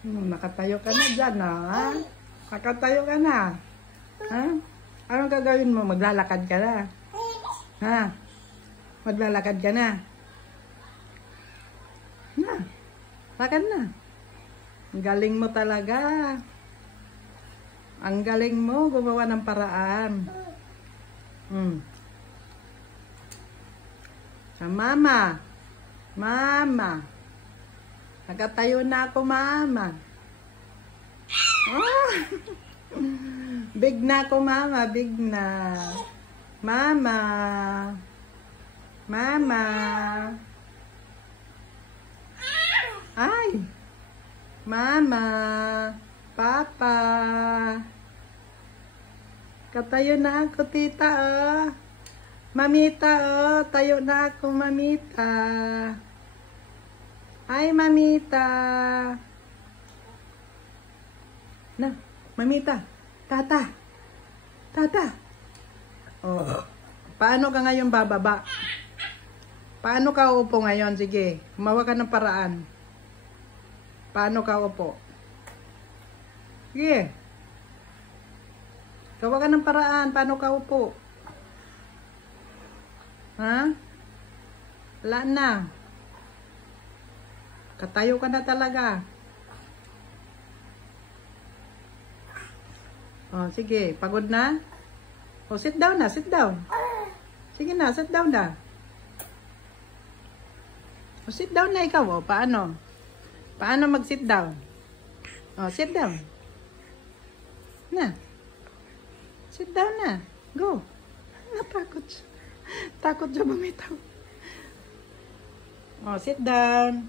Nakatayo ka na dyan, ha? Nakatayo ka na. Ha? Anong gagawin mo? Maglalakad ka na. Ha? Maglalakad ka na. Na. Lakad na. Ang galing mo talaga. Ang galing mo gumawa ng paraan. Sa mama. Mama. Nakatayo na ako, mama. Oh. Big na ako, mama. Big na. Mama. Mama. Ay. Mama. Papa. Katayo na ako, tita, oh. Mamita, oh. Tayo na ako, mamita. Ay, mamita. Na, mamita. Tata. Tata. Oh. Paano ka ngayon bababa? Paano ka upo ngayon? Sige, gumawa ka ng paraan. Paano ka upo? Sige. Gawa ka ng paraan. Paano ka upo? Ha? Wala na. Katayo ka na talaga. Oh, sige. Pagod na? Oh, sit down na. Sit down. Sige na, sit down na. Oh, sit down na ikaw. Oh, paano? Paano mag-sit down? Oh, sit down. Na. Sit down na. Go. Natakot siya. Takot siya bumitaw. Oh, sit down.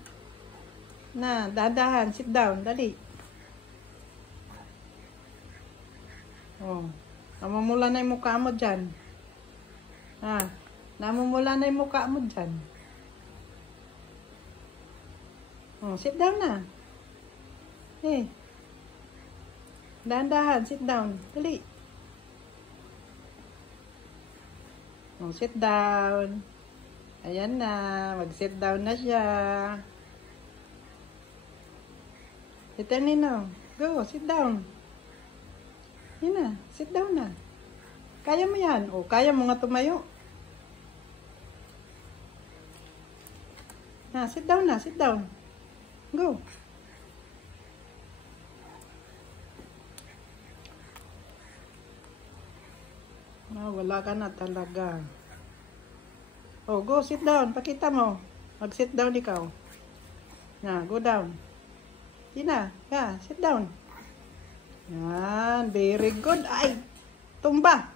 Na, dadahan. Sit down. Dali. Oh. Namumula na yung mukha mo dyan. Ha? Namumula na yung mukha mo dyan. Oh, sit down na. Eh. Dahan-dahan. Sit down. Dali. Oh, sit down. Ayan na. Mag-sit down na siya. Ito Nino. Go, sit down. Yan na, sit down na. Kaya mo yan. O, kaya mo nga tumayo. Na, sit down na, sit down. Go. Wala ka na talaga. O, go, sit down. Pakita mo. Mag-sit down ikaw. Na, go down. Tina, yeah, sit down. Yan, very good. Ay, tumba.